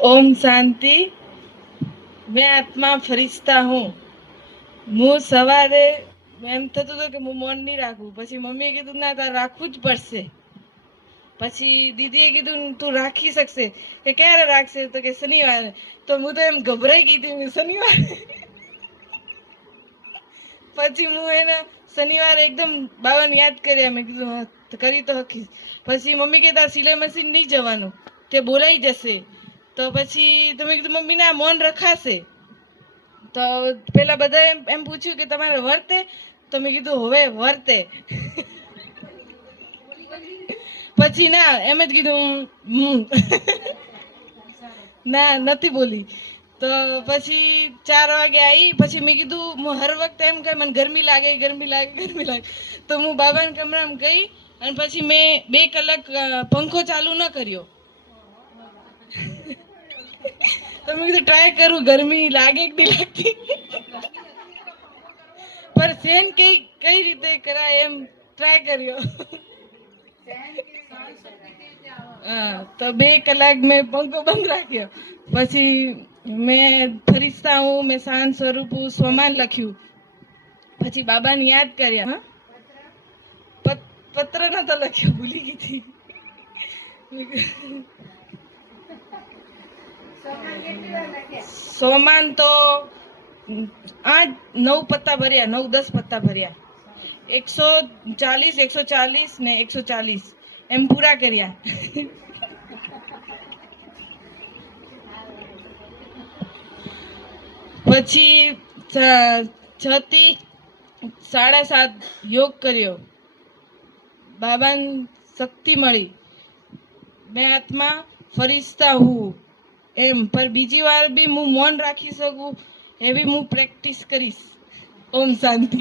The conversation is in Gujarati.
ओम शांति। मैं आत्मा फरिश्ता हूँ। હું સવારે એમ થતું હતું કે હું મૌન નહીં રાખું, પછી મમ્મીએ કીધું ના તારે રાખવું જ પડશે. પછી દીદીએ કીધું તું રાખી શકશે. કે ક્યારે રાખશે? તો કે શનિવારે. તો હું તો એમ ગભરાઈ ગઈ હતી શનિવારે. પછી હું એને શનિવારે એકદમ બાબાને યાદ કર્યા. મેં કીધું હા કરી તો હકીશ. પછી મમ્મી કહેતા સિલાઈ મશીન નહીં જવાનું, તે બોલાઈ જશે. તો પછી તમે કીધું મમ્મી ના મૌન રખાશે. તો પેલા બધા એમ પૂછ્યું કે તમારે વર્તે? તો મેં કીધું હવે વર્તે. પછી ના એમ જ કીધું ના નથી બોલી. તો પછી 4 વાગે આવી. પછી મેં કીધું હર વખત એમ કે મને ગરમી લાગે ગરમી લાગે ગરમી લાગે. તો હું બાબાના કમરામાં ગઈ અને પછી મેં 2 કલાક પંખો ચાલુ ન કર્યો. તો મેં કીધું ટ્રાય કરું ગરમી લાગે કે નહીં લાગતી. પર સેન કઈ રીતે કરાય એમ ટ્રાય કર્યો. હા તો 2 કલાક મેં પંખો બંધ રાખ્યો. પછી મેં ફરિશ્તા હું, મેં શાંત સ્વરૂપ હું, સ્વમાન લખ્યું. પછી બાબાને યાદ કર્યા. પત્ર નતો લખ્યો, ભૂલી ગઈ હતી. સોમાન તો 8-9 પત્તા ભર્યા, 9-10 પત્તા ભર્યા. 140 140 ને 140 એમ પૂરા કર્યા. પછી 6 થી 7:30 યોગ કર્યો. બાબાની શક્તિ મળી. મેં આત્મા ફરિશ્તા હું એમ. પર બીજી વાર બી હું મૌન રાખી શકું એવી હું પ્રેક્ટિસ કરીશ. ઓમ શાંતિ.